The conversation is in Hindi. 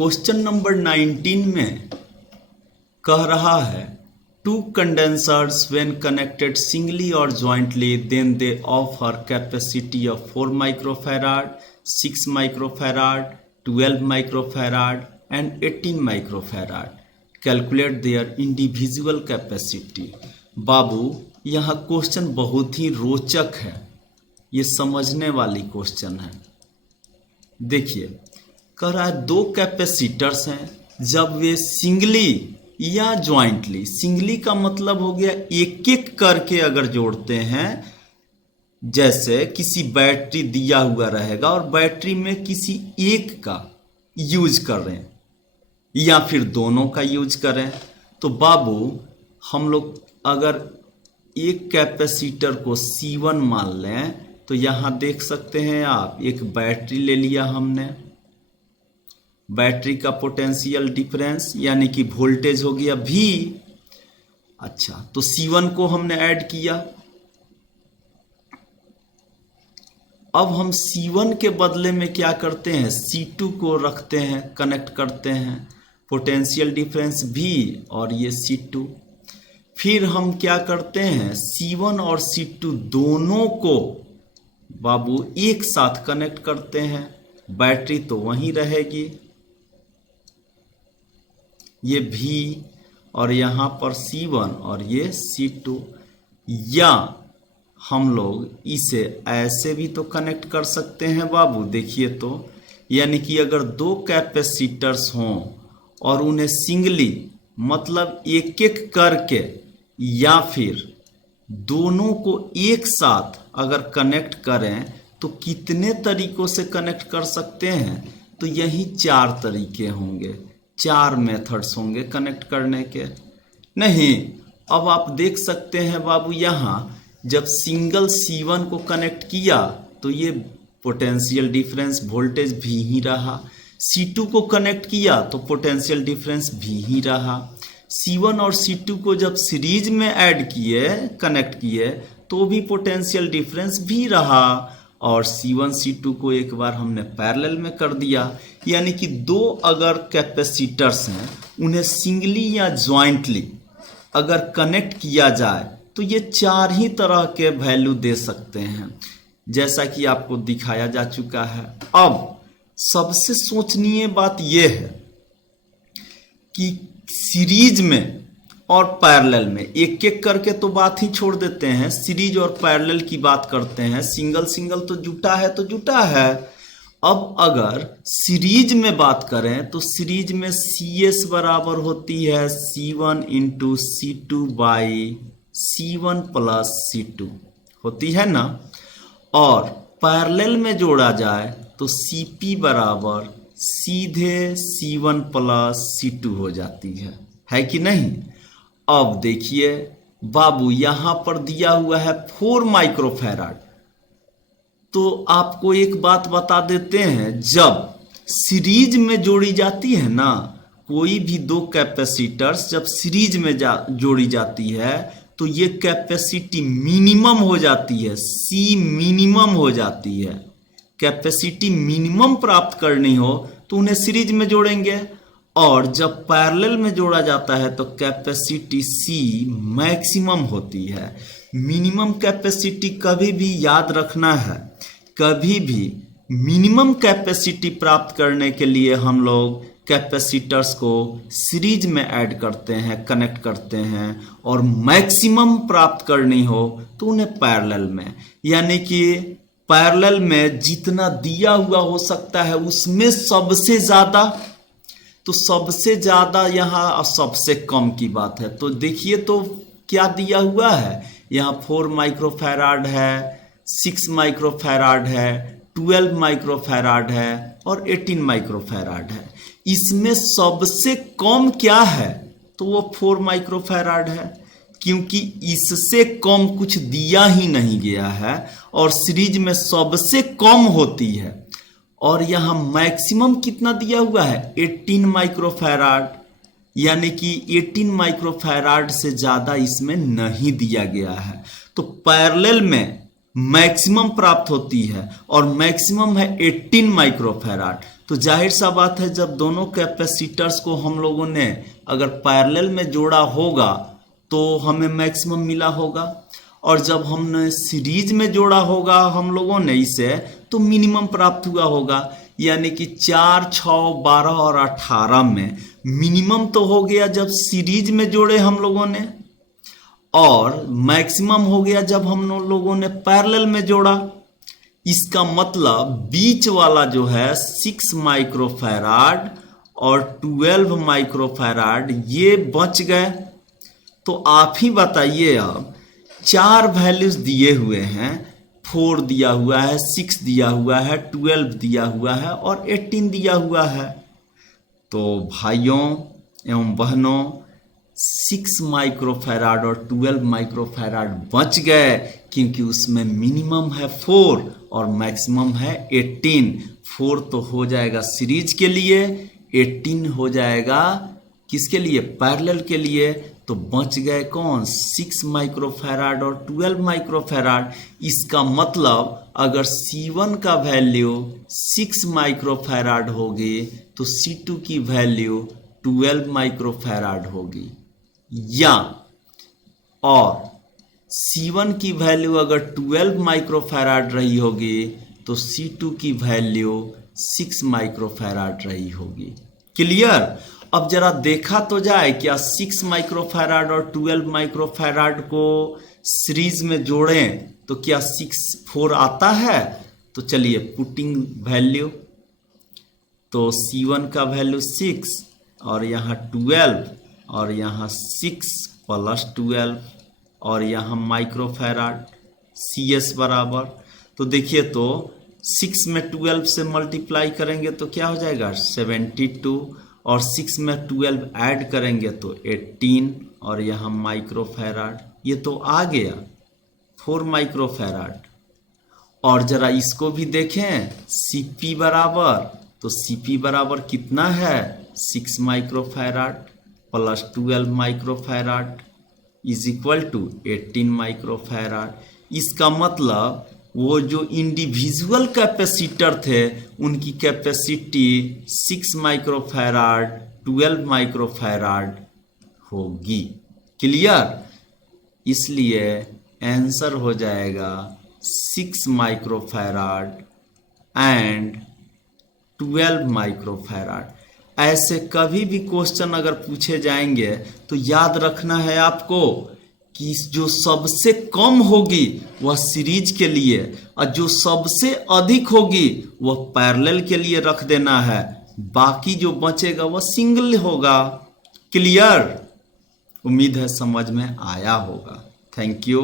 क्वेश्चन नंबर 19 में कह रहा है two condensers when connected singly और jointly then they offer capacity of 4 microfarad 6 microfarad 12 microfarad and 18 microfarad calculate their individual capacity. बाबू यहाँ क्वेश्चन बहुत ही रोचक है, ये समझने वाली क्वेश्चन है। देखिए कह रहा है दो कैपेसिटर्स हैं, जब वे सिंगली या ज्वाइंटली, सिंगली का मतलब हो गया एक एक करके अगर जोड़ते हैं, जैसे किसी बैटरी दिया हुआ रहेगा और बैटरी में किसी एक का यूज कर रहे हैं या फिर दोनों का यूज करें, तो बाबू हम लोग अगर एक कैपेसिटर को C1 मान लें तो यहाँ देख सकते हैं आप, एक बैटरी ले लिया हमने, बैटरी का पोटेंशियल डिफरेंस यानी कि वोल्टेज हो गया V। अच्छा, तो C1 को हमने ऐड किया। अब हम C1 के बदले में क्या करते हैं, C2 को रखते हैं, कनेक्ट करते हैं, पोटेंशियल डिफरेंस V और ये C2। फिर हम क्या करते हैं, C1 और C2 दोनों को बाबू एक साथ कनेक्ट करते हैं, बैटरी तो वहीं रहेगी, ये V और यहाँ पर C1 और ये C2। या हम लोग इसे ऐसे भी तो कनेक्ट कर सकते हैं बाबू, देखिए तो, यानी कि अगर दो कैपेसिटर्स हों और उन्हें सिंगली मतलब एक एक करके या फिर दोनों को एक साथ अगर कनेक्ट करें तो कितने तरीकों से कनेक्ट कर सकते हैं, तो यही 4 तरीके होंगे, 4 मेथड्स होंगे कनेक्ट करने के। नहीं, अब आप देख सकते हैं बाबू, यहाँ जब सिंगल C1 को कनेक्ट किया तो ये पोटेंशियल डिफरेंस वोल्टेज भी ही रहा, C2 को कनेक्ट किया तो पोटेंशियल डिफरेंस भी ही रहा, C1 और C2 को जब सीरीज में ऐड किए, कनेक्ट किए, तो भी पोटेंशियल डिफरेंस भी रहा, और C1 C2 को एक बार हमने पैरेलल में कर दिया। यानी कि दो अगर कैपेसिटर्स हैं, उन्हें सिंगली या ज्वाइंटली अगर कनेक्ट किया जाए तो ये 4 ही तरह के वैल्यू दे सकते हैं, जैसा कि आपको दिखाया जा चुका है। अब सबसे सोचनीय बात यह है कि सीरीज में और पैरेलल में, एक एक करके तो बात ही छोड़ देते हैं, सीरीज और पैरेलल की बात करते हैं, सिंगल सिंगल तो जुटा है तो जुटा है। अब अगर सीरीज में बात करें तो सीरीज में CS बराबर होती है C1 into C2 by C1 plus C2 होती है ना, और पैरेलल में जोड़ा जाए तो CP बराबर सीधे C1 प्लस C2 हो जाती है कि नहीं। अब देखिए बाबू, यहां पर दिया हुआ है 4 माइक्रोफैराड, तो आपको एक बात बता देते हैं, जब सीरीज में जोड़ी जाती है ना, कोई भी दो कैपेसिटर्स जब सीरीज में जोड़ी जाती है तो ये कैपेसिटी मिनिमम हो जाती है, C मिनिमम हो जाती है। कैपेसिटी मिनिमम प्राप्त करनी हो तो उन्हें सीरीज में जोड़ेंगे, और जब पैरेलल में जोड़ा जाता है तो कैपेसिटी C मैक्सिमम होती है। मिनिमम कैपेसिटी कभी भी याद रखना है, कभी भी मिनिमम कैपेसिटी प्राप्त करने के लिए हम लोग कैपेसिटर्स को सीरीज में ऐड करते हैं, कनेक्ट करते हैं, और मैक्सिमम प्राप्त करनी हो तो उन्हें पैरेलल में, यानी कि पैरेलल में जितना दिया हुआ हो सकता है उसमें सबसे ज़्यादा, तो सबसे ज़्यादा यहाँ और सबसे कम की बात है। तो देखिए तो क्या दिया हुआ है, यहाँ 4 माइक्रोफैराड है, 6 माइक्रोफैराड है, 12 माइक्रोफैराड है और 18 माइक्रोफैराड है। इसमें सबसे कम क्या है, तो वो 4 माइक्रोफैराड है, क्योंकि इससे कम कुछ दिया ही नहीं गया है और सीरीज में सबसे कम होती है। और यहाँ मैक्सिमम कितना दिया हुआ है, 18 माइक्रोफैराड, यानी कि 18 माइक्रोफैराड से ज़्यादा इसमें नहीं दिया गया है। तो पैरेलल में मैक्सिमम प्राप्त होती है और मैक्सिमम है 18 माइक्रोफैराड, तो जाहिर सा बात है जब दोनों कैपेसिटर्स को हम लोगों ने अगर पैरेलल में जोड़ा होगा तो हमें मैक्सिमम मिला होगा, और जब हमने सीरीज में जोड़ा होगा हम लोगों ने इसे तो मिनिमम प्राप्त हुआ होगा। यानी कि 4, 6, 12 और 18 में मिनिमम तो हो गया जब सीरीज में जोड़े हम लोगों ने, और मैक्सिमम हो गया जब हम लोगों ने पैरेलल में जोड़ा। इसका मतलब बीच वाला जो है 6 माइक्रोफैराड और 12 माइक्रोफैराड ये बच गए। तो आप ही बताइए, अब 4 वैल्यूज दिए हुए हैं, 4 दिया हुआ है, 6 दिया हुआ है, 12 दिया हुआ है और 18 दिया हुआ है। तो भाइयों एवं बहनों 6 माइक्रोफैराड और 12 माइक्रोफैराड बच गए, क्योंकि उसमें मिनिमम है 4 और मैक्सिमम है 18। 4 तो हो जाएगा सीरीज के लिए, 18 हो जाएगा किसके लिए, पैरेलल के लिए। तो बच गए कौन, 6 माइक्रोफैराड और 12 माइक्रोफैराड। इसका मतलब अगर C1 का वैल्यू 6 माइक्रोफैराड होगी तो C2 की वैल्यू 12 माइक्रोफैराड होगी, या और C1 की वैल्यू अगर 12 माइक्रोफैराड रही होगी तो C2 की वैल्यू 6 माइक्रोफैराड रही होगी। क्लियर। अब जरा देखा तो जाए क्या 6 माइक्रोफैराड और 12 माइक्रोफैराड को सीरीज में जोड़ें तो क्या 4 आता है। तो चलिए पुटिंग वैल्यू, तो C1 का वैल्यू 6 और यहाँ 12 और यहाँ 6 प्लस 12 और यहाँ माइक्रोफैराड CS बराबर। तो देखिए तो 6 में 12 से मल्टीप्लाई करेंगे तो क्या हो जाएगा 72, और 6 में 12 ऐड करेंगे तो 18 और यहाँ माइक्रोफैराड, ये तो आ गया 4 माइक्रोफैराड। और जरा इसको भी देखें CP बराबर, तो CP बराबर कितना है 6 microfarad plus 12 microfarad is equal to 18 microfarad. इसका मतलब वो जो इंडिविजुअल कैपेसिटर थे उनकी कैपेसिटी 6 माइक्रोफैराड 12 माइक्रोफैराड होगी। क्लियर। इसलिए आंसर हो जाएगा 6 माइक्रोफैराड एंड 12 माइक्रोफैराड। ऐसे कभी भी क्वेश्चन अगर पूछे जाएंगे तो याद रखना है आपको कि जो सबसे कम होगी वह सीरीज के लिए और जो सबसे अधिक होगी वह पैरेलल के लिए रख देना है, बाकी जो बचेगा वह सिंगल होगा। क्लियर। उम्मीद है समझ में आया होगा। Thank you.